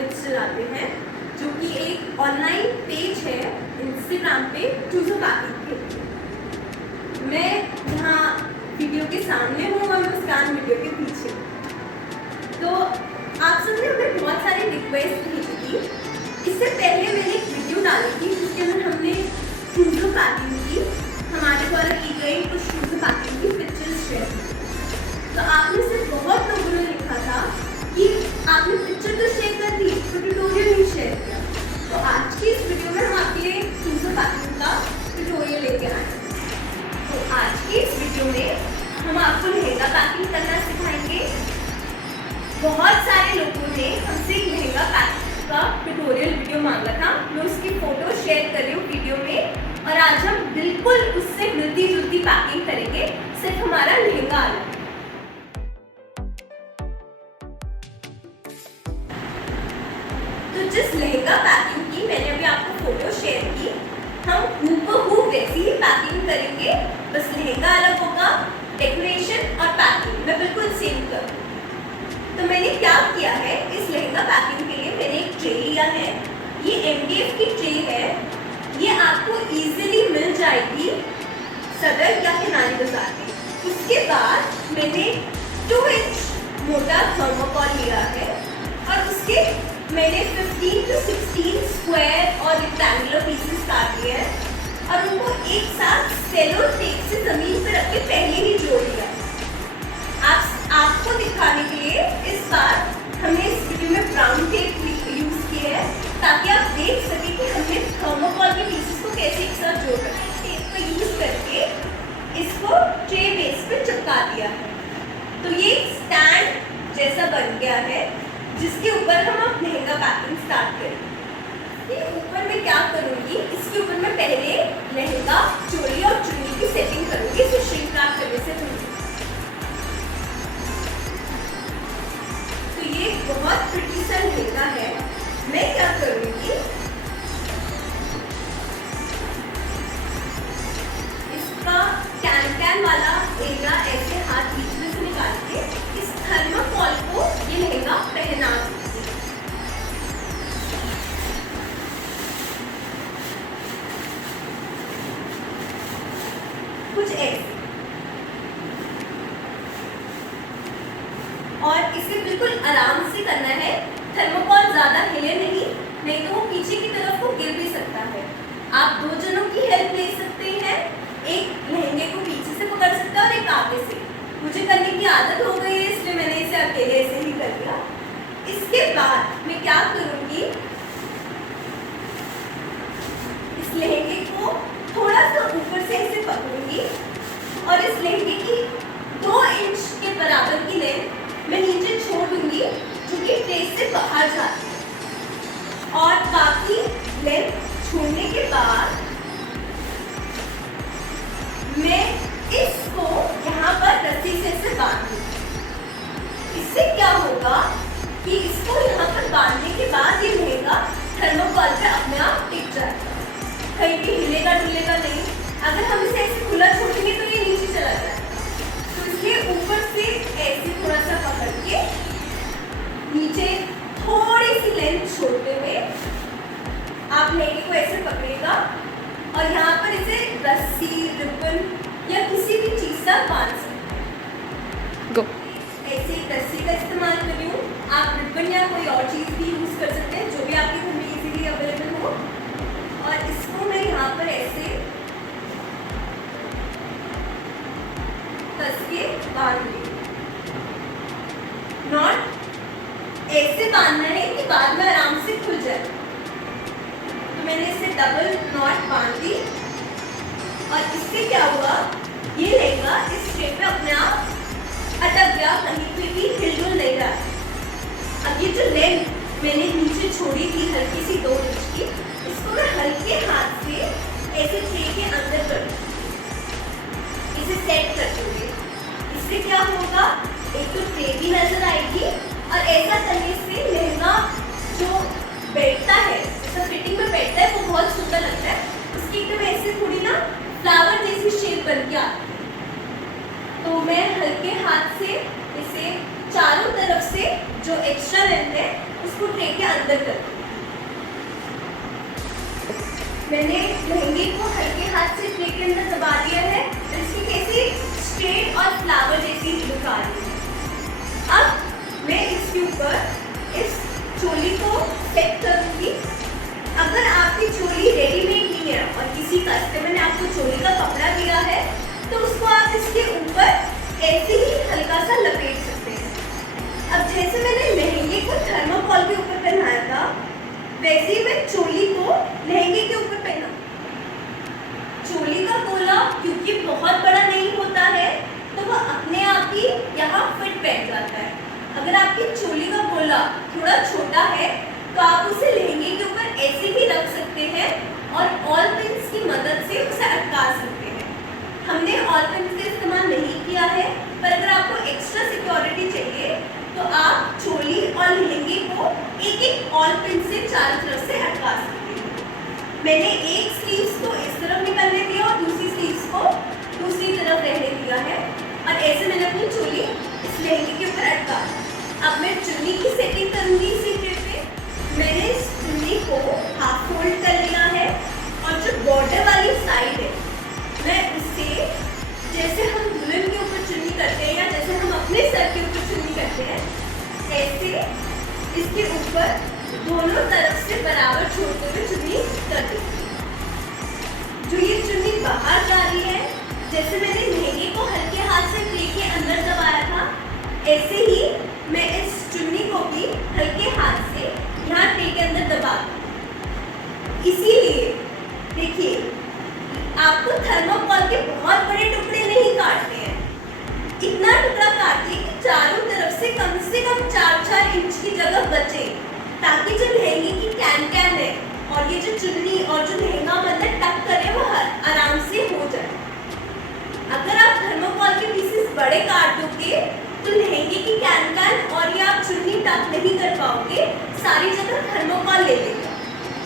Handmades चलाते हैं, जो कि एक ऑनलाइन पेज है इंस्टाग्राम पे चूज़ो पैकिंग के। मैं यहाँ वीडियो के सामने हूँ और मुस्कान वीडियो के पीछे। तो आप सबने हमें बहुत सारी रिक्वेस्ट भेजी थी। इससे पहले मैंने एक वीडियो डाली थी जिसके अंदर हमने चूज़ो पैकिंग की, हमारे द्वारा की गई कुछ चूज़ो पैकिंग की पिक्चर्स शेयर की। तो आपने से बहुत लोगों ने लिखा था कि आपने पिक्चर तो शेयर कर दी, तो ट्यूटोरियल नहीं शेयर किया। तो आज की इस वीडियो में हम आपके लिए चूज़ो पैकिंग का ट्यूटोरियल लेके आए हैं। तो आज की इस वीडियो में हम आपको लहंगा पैकिंग करना सिखाएंगे। बहुत सारे लोगों ने हमसे लहंगा पैकिंग का ट्यूटोरियल वीडियो मांगा था, मैं उसकी फोटो शेयर कर रही हूँ वीडियो में। और आज हम बिल्कुल उससे मिलती जुलती पैकिंग करेंगे, सिर्फ हमारा लहंगा अलग। तो जिस लहंगा पैकिंग की मैंने अभी आपको फोटो शेयर की, हम हूबहू वैसी ही पैकिंग करेंगे, बस लहंगा अलग होगा, डेकोरेशन और पैकिंग मैं बिल्कुल सेम करूँगी। तो मैंने क्या किया है, इस लहंगा पैकिंग के लिए मैंने एक ट्रे लिया है। ये MDF की ट्रे है, ये आपको इजीली मिल जाएगी सदर या किनारी बाजार में। उसके बाद मैंने 2 इंच मोटा थर्मोकॉल लिया है और उसके मैंने 15 to 16 स्क्वायर और रेक्टेंगुलर पीसेस काट लिए हैं और उनको एक साथ सेलो टेप से जमीन पर रख के पहले ही जोड़ लिया। आपको दिखाने के लिए इस बार हमने इस वीडियो में ब्राउन टेप यूज किए हैं ताकि आप देख सकें कि हमने थर्मोकॉल के पीसेस को कैसे एक साथ जोड़ रखा है। टेप का यूज करके इसको ट्रे बेस पे चिपका दिया है। तो ये स्टैंड जैसा बन गया है जिसके ऊपर हम अब लहंगा पैकिंग स्टार्ट करेंगे। ये ऊपर मैं क्या करूँगी, इसके ऊपर मैं पहले लहंगा, चोली और चुन्नी की सेटिंग करूँगी, इसे श्रिंक रैप करने से पहले। तो ये बहुत प्रिटी सा लहंगा है। मैं क्या करूँगी, इसका कैन वाला एरिया ऐसे हाथ बीच में से निकाल के इस थर्मोकॉल को ये लहंगा पहना दीजिए। कुछ ऐसे, और इसे बिल्कुल आराम से करना है। थर्मोकॉल ज्यादा हिले नहीं तो वो पीछे की तरफ को गिर भी सकता है। आप 2 जनों की हेल्प ले सकते हैं, एक लहंगे को पीछे से पकड़ सकता है और एक आगे से। मुझे करने की आदत हो गई है इसलिए मैंने इसे अकेले से ही कर दिया। इसके बाद मैं क्या करूँगी, इस लहंगे को थोड़ा सा ऊपर से ऐसे पकड़ूंगी और इस लहंगे की 2 इंच के बराबर की लेंथ मैं नीचे छोड़ दूंगी जो कि ट्रे से बाहर जाती है। और बाकी लेंथ छोड़ने के बाद मैं इसको यहाँ पर रस्सी से बांध दूंगी। इससे क्या होगा कि इसको यहाँ पर बांधने के बाद ये लहंगा थर्मोकॉल पे अपने आप टिक जाएगा, कहीं भी हिलेगा डुलेगा नहीं। अगर हम इसे ऐसे खुला छोड़ेंगे तो ये नीचे चला जाएगा। तो इसलिए ऊपर से ऐसे थोड़ा सा पकड़ के नीचे थोड़ी सी लेंथ छोड़ते हुए आप लहंगे को ऐसे पकड़ेगा और यहाँ पर इसे रस्सी, रिबन या किसी भी चीज से बांध सकते हैं। ऐसे एक रस्सी का इस्तेमाल कर रही हूँ, आप रिबन या कोई और चीज भी यूज कर सकते हैं जो भी आपके घर में इजीली अवेलेबल हो। और इसको मैं यहाँ पर ऐसे कस के बांध ली। नॉट ऐसे बांधना है कि बाद में आराम से खुल जाए। तो मैंने इसे डबल नॉट बांध दी और इससे क्या हुआ, ये लहंगा इस शेप में अपने आप अटक गया, कहीं पे भी हिलडुल नहीं रहा। अब ये जो लेंथ मैंने नीचे छोड़ी थी हल्की सी 2 इंच की, इसको मैं हल्के हाथ से ऐसे ट्रे के अंदर कर इसे सेट कर दूंगी। इससे क्या होगा, एक तो ट्रे भी नजर आएगी और ऐसा करने से लहंगा जो बैठता है, जैसा फिटिंग में बैठता है, वो बहुत सुंदर लगता है। उसकी एकदम ऐसे थोड़ी ना फ्लावर जैसी शेप बन के आती है। तो मैं हल्के हाथ से इसे चारों तरफ से जो एक्स्ट्रा लेंथ है उसको इसको ट्रे के अंदर कर दिया। मैंने लहंगे को हल्के हाथ से ट्रे के अंदर दबा दिया है, इसकी कैसी स्ट्रेट और फ्लावर जैसी लुक आ रही है। अब मैं इसके ऊपर इस चोली को सेट करूंगी। अगर आपकी चोली रेडीमेड नहीं है और किसी कस्टमर ने आपको चोली का कपड़ा दिया है तो उसको आप इसके ऊपर ऐसे ही हल्का सा लपेट सकते हैं। अब जैसे मैंने लहंगे को थर्माकोल के ऊपर पहनाया था, वैसे ही मैं चोली को लहंगे के ऊपर पहना। चोली का गोला क्योंकि बहुत बड़ा नहीं होता है तो वह अपने आप ही यहाँ फिट बैठ जाता है। अगर आपकी चोली का गोला थोड़ा छोटा है तो आप उसे लहंगे के ऊपर ऐसे ही रख सकते हैं और ऑल पिन्स की मदद से उसे अटका सकते हैं। हमने ऑल पिन्स का इस्तेमाल नहीं किया है, पर अगर आपको एक्स्ट्रा सिक्योरिटी चाहिए तो आप चोली और लहंगे को एक एक ऑल पिन से चारों तरफ से अटका सकते हैं। मैंने एक स्लीव्स को इस तरफ निकलने दिया और दूसरी स्लीव्स को दूसरी तरफ रहने दिया है और ऐसे मैंने अपनी चोली इस लहंगे के ऊपर अटका। अब मैं चुन्नी की सेटिंग करूंगी इसी ट्रिप पे। मैंने इस चुन्नी को हाफ फोल्ड कर लिया है और जो बॉर्डर वाली साइड है मैं उसे जैसे हम दुल्हन के ऊपर चुन्नी करते हैं या जैसे हम अपने सर के ऊपर चुन्नी करते हैं, ऐसे इसके ऊपर दोनों तरफ से बराबर छोड़ते हुए चुन्नी कर देंगे। जो ये चुन्नी बाहर जा रही है, जैसे मैंने लहंगे को हल्के हाथ से ट्रे के अंदर दबाया था, ऐसे ही मैं इस चुन्नी को भी हल्के हाथ से यहाँ ट्रे के अंदर दबा दूँ। इसीलिए देखिए, आपको थर्माकोल के बहुत बड़े टुकड़े नहीं काटने हैं। इतना टुकड़ा काटिए कि चारों तरफ से कम 4-4 इंच की जगह बचे, ताकि जो लहंगे की कैन है और ये जो चुन्नी और जो लहंगा मतलब टक करे वो आराम से हो जाए। अगर आप थर्माकोल के पीसेस बड़े काट दोगे तो लहंगे की कैन और ये आप चुन्नी टक नहीं कर पाओगे, सारी जगह थर्माकोल ले लेगा।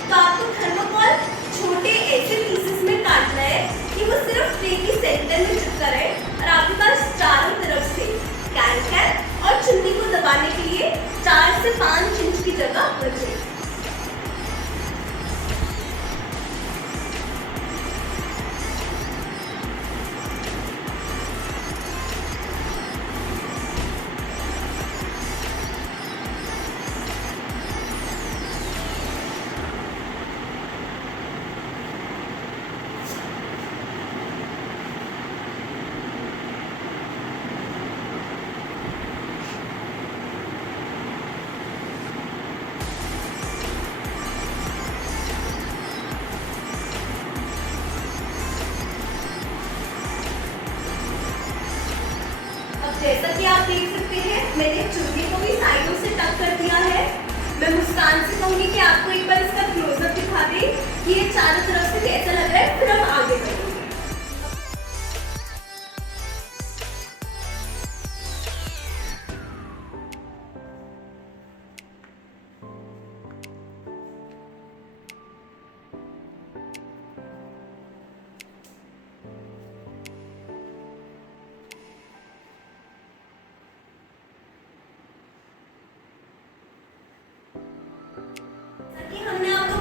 तो आपको थर्माकोल छोटे ऐसे पीसेस में काटना है कि वो सिर्फ ट्रे की सेंटर में चिपका रहे और आपके पास चारों तरफ से कैन और चुन्नी को दबाने के लिए 4 से 5 इंच की जगह बचे। जैसा कि आप देख सकते हैं, मैंने चुन्नी को भी साइडों से टक कर दिया है। मैं मुस्कान से कहूंगी कि आपको एक बार इसका क्लोजअप दिखा दे कि ये चारों तरफ से कैसा लग रहा है, फिर हम आगे बढ़ेंगे।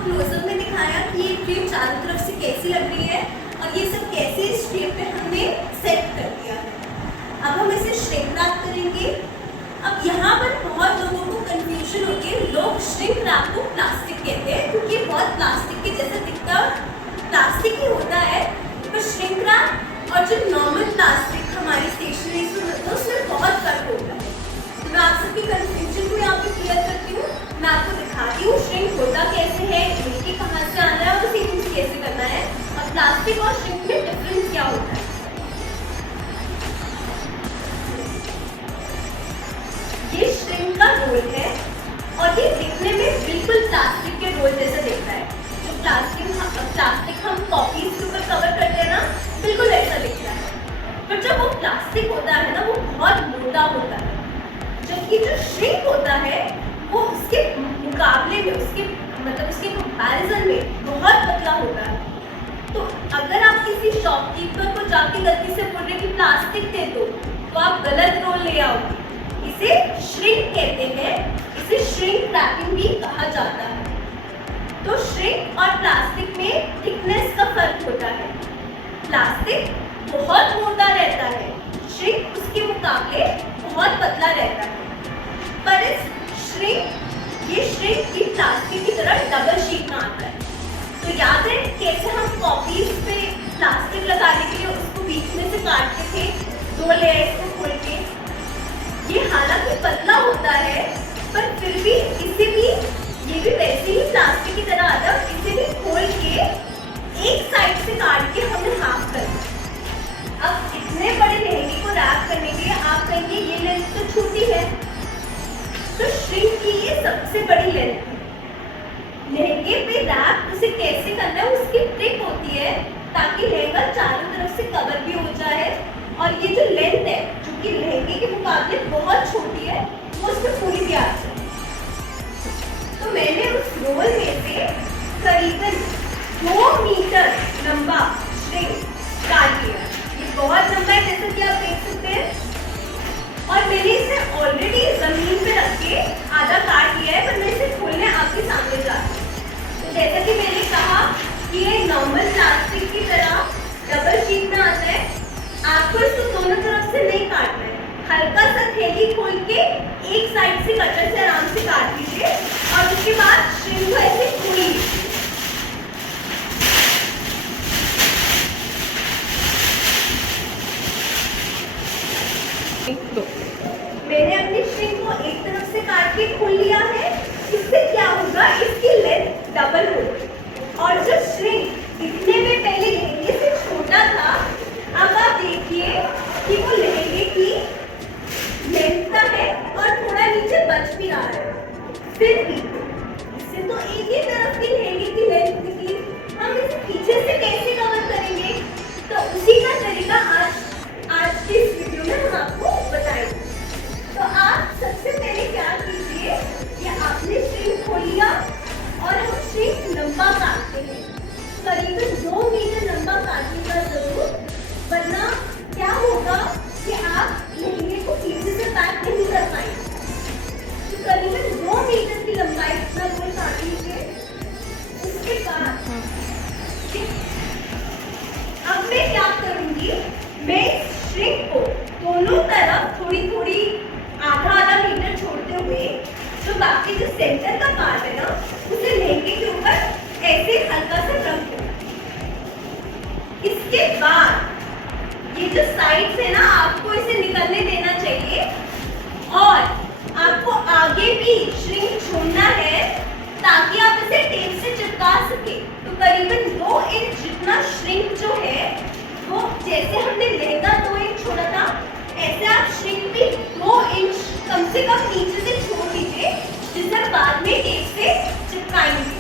क्लोजअप में दिखाया कि ये ट्रिप चारों तरफ से कैसी लग रही है और ये सब कैसे इस ट्रिप पे हमने सेट कर दिया है। अब हम इसे श्रिंक रैप करेंगे। अब यहाँ पर बहुत लोगों को कंफ्यूजन होती है, लोग श्रिंक रैप को प्लास्टिक कहते हैं क्योंकि बहुत प्लास्टिक के जैसा दिखता, प्लास्टिक ही होता है। पर श्रिंक रैप और जो नॉर्मल प्लास्टिक हमारी स्टेशनरी से मिलता है उसमें बहुत फर्क होता है। तो मैं आप सबकी कंफ्यूजन को यहाँ पे क्लियर करती हूँ। मैं आपको दिखाती हूँ श्रिंक होता कैसे है, मिलके कहाँ से आना है और उसे यूज कैसे करना है और प्लास्टिक और श्रिंक में डिफरेंस क्या होता है। ये श्रिंक का रोल है और ये दिखने में बिल्कुल प्लास्टिक के रोल जैसा दिखता है। जो प्लास्टिक हम कॉपीज के ऊपर कवर करते हैं ना, बिल्कुल ऐसा दिखता है। पर जब वो प्लास्टिक होता है ना, वो बहुत मोटा होता है, जबकि जो श्रिंक होता है वो उसके मुकाबले में, उसके कंपैरिजन में बहुत पतला होता है। तो अगर आप किसी शॉपकीपर को जाके गलती से बोल रहे कि प्लास्टिक दे दो, तो आप गलत रोल ले आओगे। इसे श्रिंक कहते हैं, इसे श्रिंक रैपिंग भी कहा जाता है। तो श्रिंक और प्लास्टिक में थिकनेस का फर्क होता है। प्लास्टिक बहुत मोटा रहता है, श्रिंक उसके मुकाबले बहुत पतला रहता है। पर ये श्रिंक की प्लास्टिक की तरह डबल शीट में आता है। तो याद है कैसे हम कॉपीज पे प्लास्टिक लगाने के लिए उसको बीच में से काटते थे, 2 लेयर्स को खोल के। ये हालांकि पतला होता है, पर फिर भी इसे भी ये भी वैसे ही प्लास्टिक की तरह आता है। इसे भी खोल के एक साइड से काट के हमें हाफ करना। अब इतने बड़े लहंगे को रैप करने के लिए आप कहेंगे ये लेंथ तो छोटी है, तो श्रिंक की ये सबसे बड़ी लेंथ है। लहंगे पे रैप उसे कैसे करना है उसकी ट्रिक होती है, ताकि लहंगा चारों तरफ से कवर भी हो जाए और ये जो लेंथ है जो कि लहंगे के मुकाबले बहुत छोटी है वो उसमें पूरी भी आ जाए। तो मैंने उस रोल में से करीबन 2 मीटर लंबा श्रिंक काट लिया। ये बहुत लंबा है जैसा कि आप देख सकते हैं, और मैंने इसे ऑलरेडी जमीन पे रख के आधा काट लिया है, पर मैं इसे खोलने आपके सामने जा रही हूँ। तो जैसा कि मैंने कहा कि ये नॉर्मल प्लास्टिक की तरह डबल शीट में आता है। आपको इसको दोनों तरफ से नहीं काटना है, हल्का सा थैली खोल के एक साइड से कटर से आराम से काट लीजिए और उसके बाद श्रिंक को ऐसे खोल लीजिए। मैंने अपनी श्रिंक को एक तरफ से काट के खोल लिया है। इससे क्या होगा, इसकी लेंथ डबल होगी। और जो श्रिंक इतने में पहले लहंगे से छोटा था, अब आप देखिए कि वो लहंगे की लेंथ का है और थोड़ा नीचे बच भी रहा है। फिर भी इससे तो एक ही तरफ की लहंगे की लेंथ निकली, हम इसे पीछे से कैसे कवर करेंगे? तो उसी का तरीका आज की इस वीडियो में हम आपको बताएंगे। तो आप सबसे पहले क्या कीजिए कि आपने श्रिंक खोल लिया और हम श्रिंक लंबा काटते हैं। करीबन 2 मीटर लंबा काटिएगा जरूर, वरना क्या होगा कि आप लहंगे को पीछे से पैक नहीं कर पाएंगे। तो करीबन 2 मीटर की लंबाई इतना रोल काट लीजिए। उसके बाद अब मैं क्या करूंगी, मैं श्रिंक को दोनों तरफ थोड़ी थोड़ी आधा मीटर छोड़ते हुए जो बाकी जो सेंटर का पार्ट है ना, उसे लहंगे के ऊपर ऐसे हल्का सा रख दो। इसके बाद ये जो साइड से ना आपको इसे निकलने देना चाहिए और आपको आगे भी श्रिंक छोड़ना है ताकि आप इसे टेप से चिपका सके। तो करीबन 2 इंच जितना श्रिंक जो है वो, जैसे हमने लहंगा 2 इंच छोड़ा था, ऐसे आप श्रिंक भी 2 इंच कम से कम नीचे से छोड़ दीजिए, जिसे बाद में टेप से चिपकाएंगे।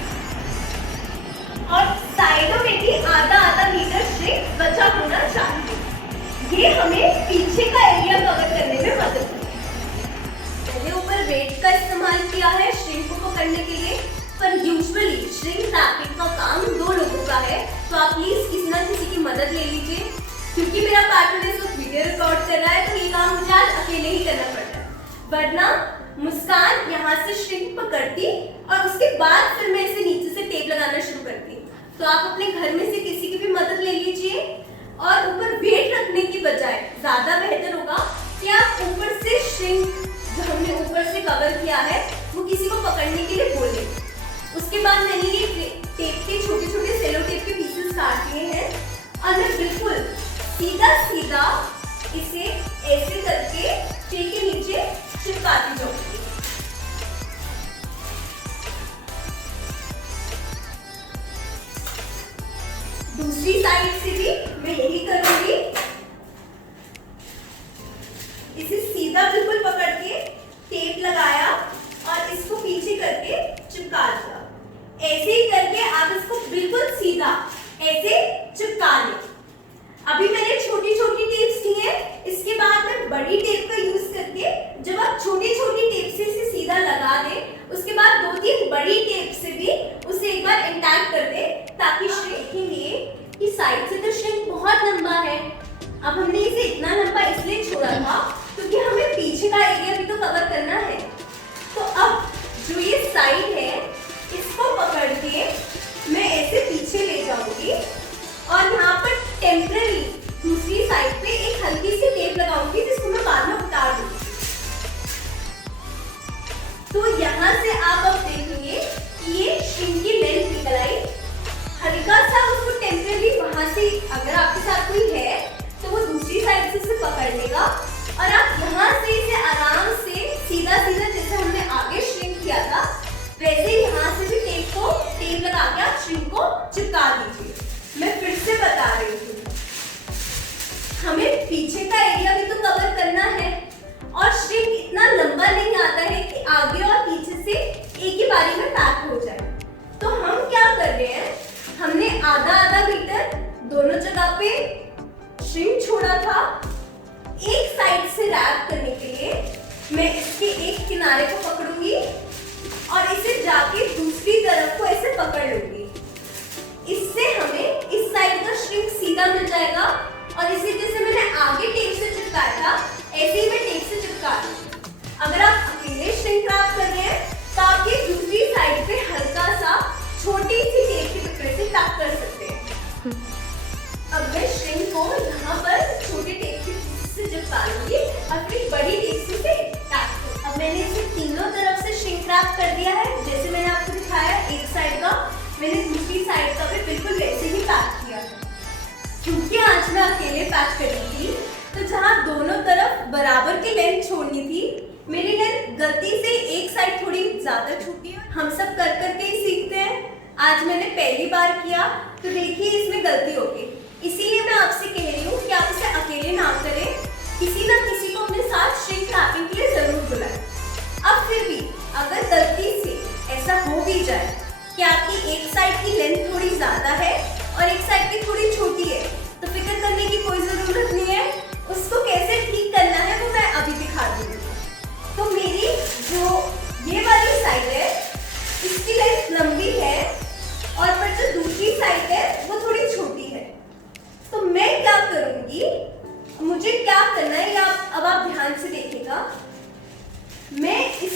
और साइडों में भी आधा मीटर श्रिंक बचा होना चाहिए। ये हमें पीछे का एरिया कवर करने में मदद करेगी। मैंने ऊपर वेट का इस्तेमाल किया है श्रिंक को पकड़ने के लिए, पर यूजुअली श्रिंक रैपिंग का काम 2 लोगों का है, तो आप प्लीज किसी ना किसी की मदद ले लीजिए। क्योंकि मेरा पार्टनर इस वक्त वीडियो रिकॉर्ड कर रहा है, तो ये काम मुझे आज अकेले ही करना पड़ता है। वरना मुस्कान यहाँ से श्रिंक पकड़ती और उसके बाद फिर मैं इसे नीचे से टेप लगाना शुरू करती। तो आप अपने घर में से किसी की भी मदद ले लीजिए और ऊपर वेट रखने की बजाय ज्यादा बेहतर होगा कि आप ऊपर से श्रिंक जो हमने ऊपर से कवर किया है वो किसी को पकड़ने के लिए बोले। उसके बाद मैंने ये टेप के छोटे छोटे सेलो टेप के पीसेस काट लिए हैं और मैं बिल्कुल सीधा सीधा इसे ऐसे करके ट्रे के नीचे चिपकाती जाऊंगी। दूसरी साइड से भी मैं यही करूंगी। इसे सीधा बिल्कुल पकड़ के टेप लगाया और इसको पीछे करके चिपका दिया। ऐसे ही करके आप इसको बिल्कुल सीधा ऐसे चिपका लें। अभी मैंने छोटी छोटी टेप्स ली है, इसके बाद मैं बड़ी टेप का यूज करके, जब आप छोटी छोटी टेप से इसे सीधा लगा दें, उसके बाद 2-3 बड़ी टेप से भी उसे एक बार इंटैक्ट कर दें, ताकि देखेंगे कि साइड से तो श्रिंक बहुत लंबा है। अब हमने इसे इतना लंबा इसलिए छोड़ा था क्योंकि हमें पीछे का एरिया भी तो कवर करना है। तो अब जो साइड है इसको पकड़ के मैं ऐसे पीछे ले जाऊंगी और यहाँ पर टेम्पररी दूसरी साइड पे एक हल्की सी टेप लगाऊंगी जिसको मैं बाद में उतार दूंगी। तो यहाँ से आप अब देखेंगे कि ये श्रिंक की लेंथ निकल आई। हल्का सा उसको टेम्पररी वहां से अगर आपके साथ कोई है तो वो दूसरी साइड से इसे पकड़ लेगा और आप यहाँ से इसे आराम से सीधा सीधा जैसे हमने आगे श्रिंक किया था वैसे ही यहाँ से भी टेप लगा के आप श्रिंक को चिपका दीजिए। मैं फिर से बता रही हूँ, हमें पीछे का एरिया भी तो कवर करना है और श्रिंक इतना लंबा नहीं आता है कि आगे और पीछे से एक ही बारी में पैक हो जाए। तो हम क्या कर रहे हैं, हमने आधा आधा मीटर दोनों जगह पे श्रिंक छोड़ा था। एक साइड से रैप करने के लिए मैं इसके एक किनारे को पकड़ूंगी और इसे जाके दूसरी तरफ को ऐसे पकड़ लूंगी। इससे हमें इस साइड का श्रिंक सीधा मिल जाएगा और इसे जैसे मैंने आगे टेप से चिपकाया था ऐसे ही मैं टेप से चिपका दूंगी। अगर आप अकेले श्रिंक रैप कर रहे हैं तो आप ये दूसरी साइड पे हल्का सा छोटी सी टेप के टुकड़े से पैक कर सकते हैं। अब मैं श्रिंक को यहाँ पर छोटे टेप से चिपका लूंगी और फिर बड़ी टेप से पैक करूंगी। अब मैंने इसे तीनों तरफ से श्रिंक रैप कर दिया है। जैसे मैंने आपको दिखाया एक साइड का, मैंने दूसरी साइड का भी बिल्कुल वैसे ही पैक किया है। क्योंकि आज मैं अकेले पैक कर रही थी तो जहाँ दोनों तरफ बराबर की लेंथ छोड़नी थी, मेरी लेंथ गलती से एक साइड थोड़ी ज्यादा छूटी है। हम सब कर करके ही सीखते हैं। आज मैंने पहली बार किया तो देखिए इसमें गलती हो गई। इसीलिए मैं आपसे कह रही हूँ कि आप इसे अकेले ना करें, किसी ना किसी को अपने साथ श्रिंक रैपिंग के लिए जरूर बुलाएं। अब फिर भी अगर गलती से ऐसा हो भी जाए कि आपकी एक साइड की लेंथ थोड़ी ज्यादा है और एक साइड की थोड़ी छोटी है तो फिक्र करने की कोई जरूरत नहीं है। उसको कैसे ठीक करना है वो मैं अभी दिखा दूंगी। तो मेरी जो ये वाली साइड है इसकी लेंथ लंबी है और पर जो दूसरी साइड है वो थोड़ी छोटी है। तो मैं क्या करूंगी, मुझे क्या करना है या अब आप ध्यान से देखिएगा। मैं इस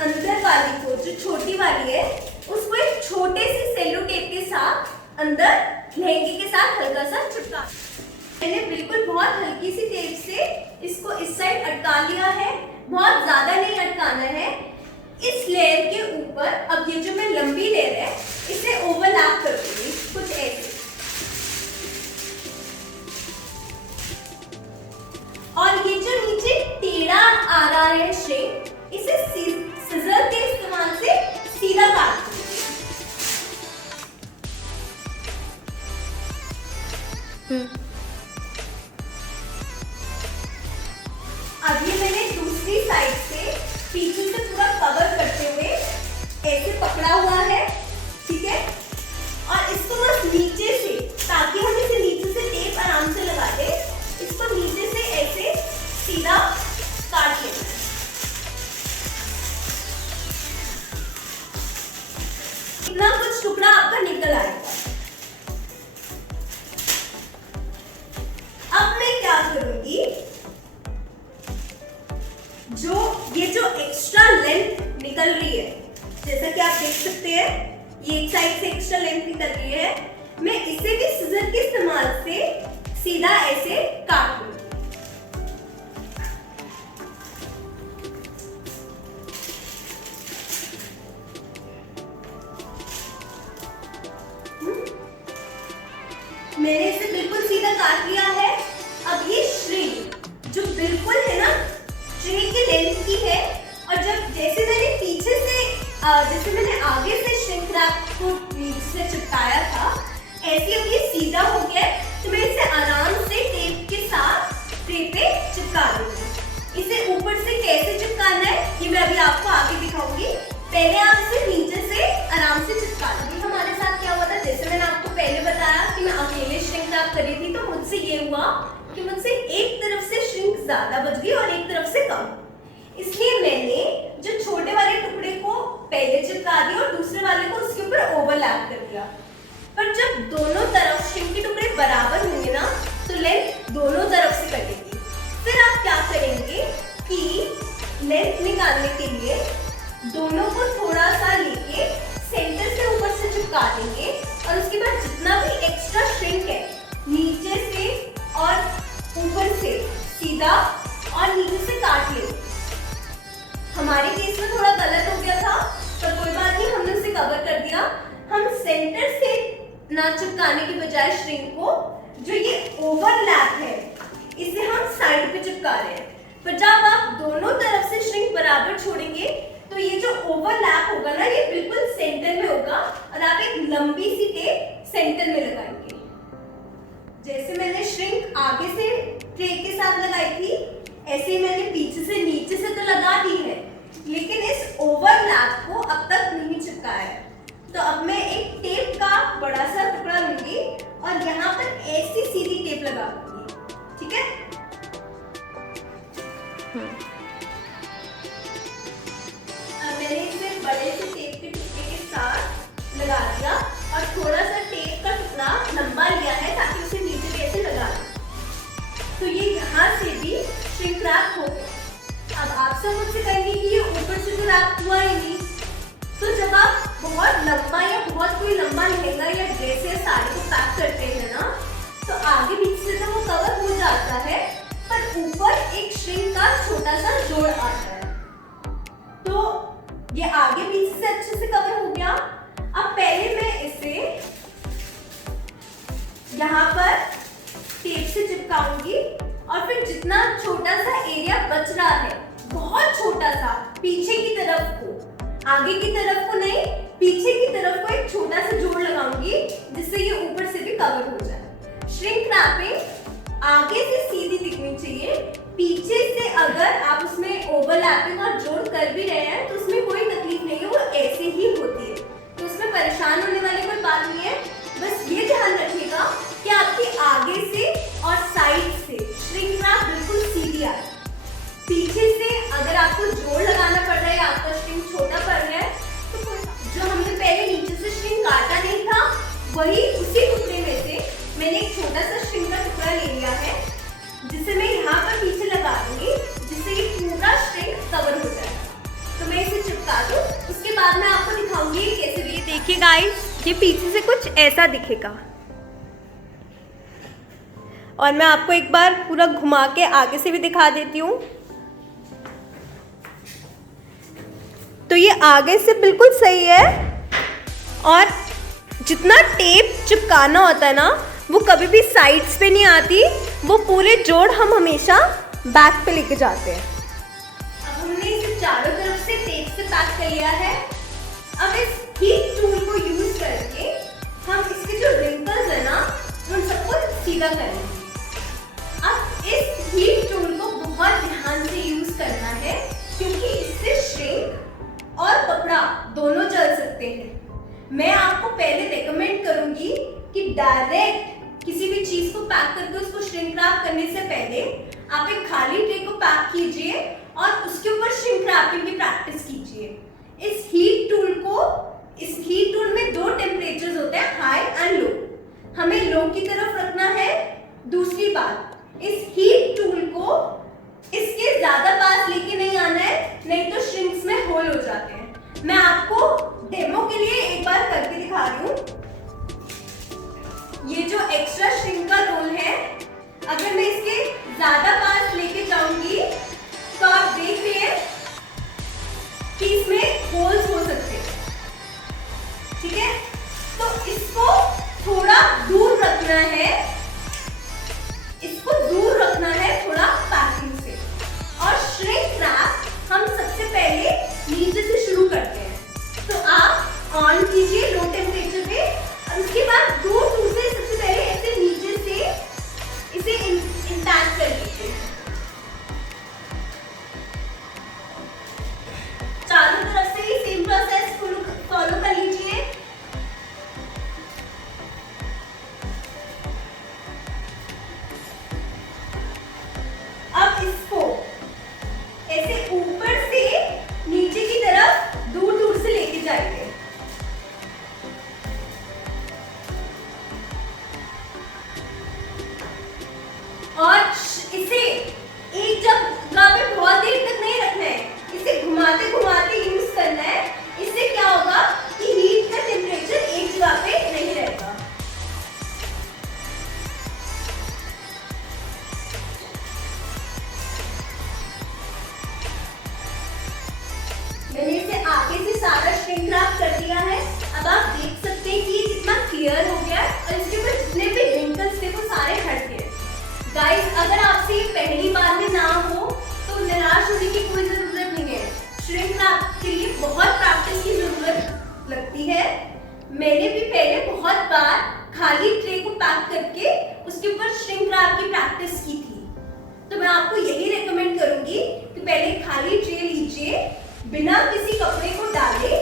अंदर वाली को जो छोटी वाली है उसको एक छोटे से सेलो टेप के साथ अंदर लहंगे के साथ हल्का सा चिपका। मैंने बिल्कुल बहुत हल्की सी टेप से इसको इस साइड अटका लिया है, बहुत ज्यादा नहीं अटकाना है। इस लेयर के ऊपर अब ये जो मैं लंबी लेयर है इसे ओवरलैप करूंगी कुछ ऐसे, और ये जो नीचे टेढ़ा आ रहा है श्रिंक इसे सिजर के इस्तेमाल से सीधा काट दूंगी। अब ये मैंने दूसरी साइड से पीछे से पूरा कवर करते हुए ऐसे पकड़ा हुआ है, ठीक है। और इसको बस नीचे से, ताकि हम इसे नीचे से टेप आराम से लगा दे, इसको नीचे से ऐसे सीधा काट लेना है। इतना कुछ टुकड़ा आपका निकल आएगा। अब मैं क्या करूंगी, ये जो एक्स्ट्रा लेंथ निकल रही है, जैसा कि आप देख सकते हैं ये एक साइड से एक्स्ट्रा लेंथ निकल रही है, मैं इसे भी सिजर के इस्तेमाल से सीधा ऐसे काट लूंगी। मैंने इसे बिल्कुल सीधा काट लिया है। अब ये श्रिंक जो बिल्कुल है ना ट्रे की लेंथ की है, और जब जैसे मैंने पीछे से जैसे मैंने आगे से श्रिंक रैप को से चिपकाया था ऐसे अब ये सीधा हो गया, तो मैं इसे आराम से टेप के साथ ट्रे पे चिपका दूंगी। इसे ऊपर से कैसे चिपकाना है ये मैं अभी आपको आगे दिखाऊंगी। पहले आप इसे नीचे से आराम से चिपका दूंगी। हमारे साथ क्या हुआ था, जैसे मैंने आपको पहले बताया कि मैं अकेले श्रिंक रैप कर रही थी, तो मुझसे ये हुआ कि मुझसे एक तरफ से श्रिंक ज्यादा बच गई और एक तरफ से कम। इसलिए मैंने जो छोटे वाले टुकड़े को पहले चिपका दिया और दूसरे वाले को उसके ऊपर ओवरलैप कर दिया। पर जब दोनों तरफ श्रिंक के टुकड़े बराबर होंगे ना तो लेंथ दोनों तरफ से कटेगी। फिर आप क्या करेंगे कि लेंथ निकालने के लिए दोनों को थोड़ा सा लेके सेंटर से ऊपर से चिपका देंगे और उसके बाद जितना भी एक्स्ट्रा श्रिंक है नीचे से और ऊपर से सीधा और नीचे से काट लेंगे। हमारे केस में थोड़ा गलत हो गया था पर कोई बात नहीं, हमने उसे कवर कर दिया। हम सेंटर से ना चिपकाने के बजाय श्रिंक को, जो ये ओवरलैप है इसे हम साइड पे चिपका रहे हैं। पर जब आप दोनों तरफ से श्रिंक बराबर छोड़ेंगे तो ये जो ओवरलैप होगा ना ये बिल्कुल सेंटर में होगा और आप एक लंबी सी टेप सेंटर में लगाएंगे। जैसे मैंने श्रिंक आगे से ट्रे के साथ लगाई थी ऐसे ही मैंने पीछे से नीचे से तो लगा दी है, लेकिन इस ओवरलैप को अब तक नहीं चिपकाया है। तो अब मैं एक टेप का बड़ा सा टुकड़ा लूंगी और यहाँ पर ऐसी सीधी टेप लगा दूंगी, ठीक है। मैंने इसे बड़े से टेप के टुकड़े के साथ लगा दिया और थोड़ा सा टेप का टुकड़ा लंबा लिया है ताकि उसे नीचे भी ऐसे लगा दें। तो ये यहाँ से भी श्रिंक रैप हो गया। अब आप सब मुझसे कहेंगे कि ये ऊपर से तो रैप हुआ ही नहीं। तो जब आप बहुत लंबा या बहुत कोई लंबा लहंगा या ड्रेस या साड़ी को पैक करते हैं ना तो आगे पीछे से तो वो कवर हो जाता है पर ऊपर एक श्रिंक का छोटा सा जोड़ आता है। तो ये आगे पीछे से अच्छे से कवर हो गया। अब पहले मैं इसे यहाँ पर टेप से चिपकाऊंगी और फिर जितना छोटा सा एरिया बच रहा है, बहुत छोटा सा, पीछे की तरफ को, आगे की तरफ को नहीं, पीछे की तरफ को एक छोटा सा जोड़ लगाऊंगी जिससे ये ऊपर से भी कवर हो जाए। श्रिंक रैपिंग आगे से सीधी दिखनी चाहिए, पीछे से अगर आप उसमें ओवरलैपिंग और जोड़ कर भी रहे हैं तो उसमें कोई तकलीफ नहीं है, वो ऐसे ही होती है। तो उसमें परेशान होने वाली कोई बात नहीं है। बस ये ध्यान रखिएगा कि आपके आगे से और साइड से श्रिंक रैप बिल्कुल सीधी आए। पीछे से अगर आपको जोड़ लगाना पड़ रहा है या आपका श्रिंक छोटा पड़ रहा है तो जो हमने पहले नीचे से श्रिंक काटा नहीं था वही उसी टुकड़े में से मैंने एक छोटा सा श्रिंक का टुकड़ा ले लिया है जिसे मैं यहाँ पर पीछे लगा दूंगी जिससे ये पूरा श्रिंक कवर हो जाएगा। तो मैं इसे चिपका दूं, उसके बाद मैं आपको दिखाऊंगी कैसे। ये देखिए गाइस, ये पीछे से कुछ ऐसा दिखेगा और मैं आपको एक बार पूरा घुमा के आगे से भी दिखा देती हूँ। तो ये आगे से बिल्कुल सही है और जितना टेप चिपकाना होता है ना वो कभी भी साइड्स पे नहीं आती, वो पूरे जोड़ हम हमेशा बैक पे लेके जाते हैं। अब हमने इसे चारों तरफ से टेप से पैक कर लिया है। अब इस हीट टूल को यूज करके हम इसके जो रिंकल्स है ना उन सबको सीधा करेंगे। अब इस हीट टूल को बहुत ध्यान से यूज करना है क्योंकि इससे श्रिंक और कपड़ा दोनों जल सकते हैं। मैं आपको पहले रेकमेंड करूंगी कि डायरेक्ट किसी भी चीज को पैक करके उसको श्रिंक रैप करने से पहले आप एक खाली ट्रे को पैक कीजिए और उसके ऊपर श्रिंक रैपिंग की प्रैक्टिस कीजिए। इस हीट टूल में दो टेम्परेचर्स होते हैं, हाई एंड लो। हमें लो की तरफ रखना है। दूसरी बात, इस हीट टूल को इसके ज्यादा पास लेके नहीं आना है, नहीं तो श्रिंक्स में होल हो जाते हैं। मैं आपको डेमो के लिए एक बार करके दिखा रही हूँ। ये जो एक्स्ट्रा श्रिंक का रोल है, अगर मैं इसके ज्यादा पास लेके जाऊंगी तो आप देख रहे हैं कि इसमें होल्स हो सकते हैं, ठीक है। तो इसको थोड़ा दूर रखना है, इसको दूर रखना है थोड़ा पैकिंग से। और श्रिंक रैप हम सबसे पहले नीचे से शुरू करते हैं। तो आप ऑन कीजिए लो टेम्परेचर पे और उसके बाद दूर से सबसे पहले ऐसे नीचे से इसे इंटैच कर लीजिए। चारों तरफ से ही गाइस, अगर आपसे ये पहली बार में ना हो तो निराश होने की कोई जरूरत नहीं है। श्रिंक रैप के लिए बहुत प्रैक्टिस की जरूरत लगती है। मैंने भी पहले बहुत बार खाली ट्रे को पैक करके उसके ऊपर श्रिंक रैप की प्रैक्टिस की थी। तो मैं आपको यही रेकमेंड करूंगी कि पहले खाली ट्रे लीजिए, बिना किसी कपड़े को डाले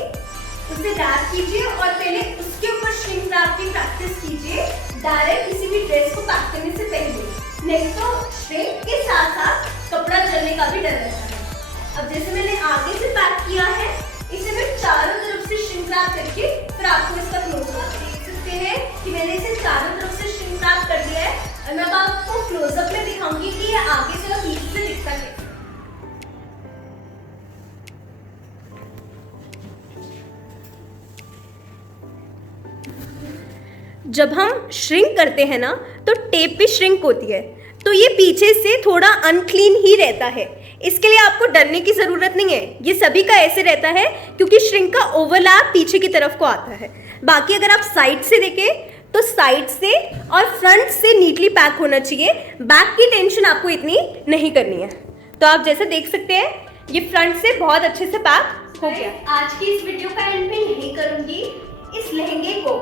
उसे रैप कीजिए और पहले उसके ऊपर श्रिंक रैप की प्रैक्टिस कीजिए, डायरेक्ट किसी भी ड्रेस को पैक करने से पहले। नहीं तो श्रिंक के साथ साथ कपड़ा जलने का भी डर रहता है। अब जैसे मैंने आगे से पैक किया है, इसे मैं चारों तरफ से श्रिंक रैप करके फिर आपको इसका क्लोजअप देख सकते हैं कि मैंने इसे चारों तरफ से श्रिंक रैप कर दिया है। और मैं अब आपको क्लोजअप में दिखाऊंगी कि ये आगे से और पीछे से दिखता है। जब हम श्रिंक करते हैं ना तो टेप भी श्रिंक होती है, तो ये पीछे से थोड़ा अनक्लीन ही रहता है। इसके लिए आपको डरने की ज़रूरत नहीं है, ये सभी का ऐसे रहता है क्योंकि श्रिंक का ओवरलैप पीछे की तरफ को आता है। बाकी अगर आप साइड से देखें तो साइड से और फ्रंट से नीटली पैक होना चाहिए। बैक की टेंशन आपको इतनी नहीं करनी है। तो आप जैसे देख सकते हैं ये फ्रंट से बहुत अच्छे से पैक हो गया। आज की इस वीडियो का एंड में यही करूँगी। इस लहंगे को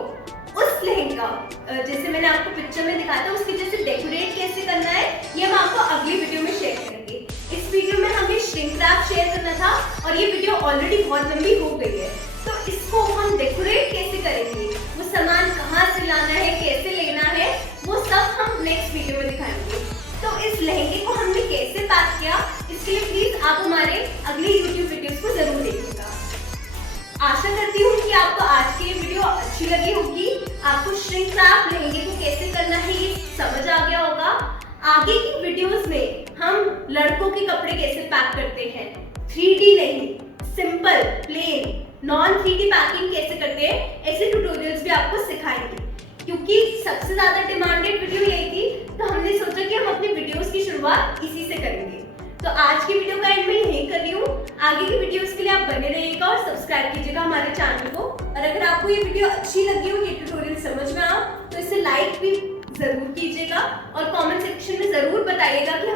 उस लहंगा जैसे मैंने आपको पिक्चर में दिखाया था उसके जैसे डेकोरेट कैसे करना है ये हम आपको अगली वीडियो में शेयर करेंगे। इस वीडियो में हमें श्रिंक रैप शेयर करना था और ये वीडियो ऑलरेडी बहुत लंबी हो गई है, तो इसको हम डेकोरेट कैसे करेंगे, वो सामान कहाँ से लाना है, कैसे लेना है, वो सब हम नेक्स्ट वीडियो में दिखाएंगे। तो इस लहंगे को हमने कैसे पैक किया इसके लिए प्लीज आप हमारे अगले यूट्यूब वीडियोज को जरूर देखिएगा। आशा करती हूँ कि आपको आज की ये वीडियो अच्छी लगी होगी। आपको श्रिंक रैप लहंगे को कैसे करना है ये समझ आ गया होगा। आगे की वीडियोस में हम लड़कों के कपड़े कैसे पैक करते हैं, 3D नहीं, simple plain non 3D packing कैसे करते हैं, ऐसे ट्यूटोरियल्स भी आपको सिखाएंगे। क्योंकि सबसे ज्यादा डिमांडेड वीडियो यही थी, तो हमने सोचा कि हम अपनी वीडियोस की शुरुआत इसी से करेंगे। तो आज की वीडियो का एंड मैं यही कर रही हूँ। आगे की वीडियोस के लिए आप बने रहिएगा और सब्सक्राइब कीजिएगा हमारे चैनल को। और अगर आपको ये वीडियो अच्छी लगी हो, ये ट्यूटोरियल समझ में आया तो इसे लाइक भी जरूर कीजिएगा और कमेंट सेक्शन में जरूर बताइएगा कि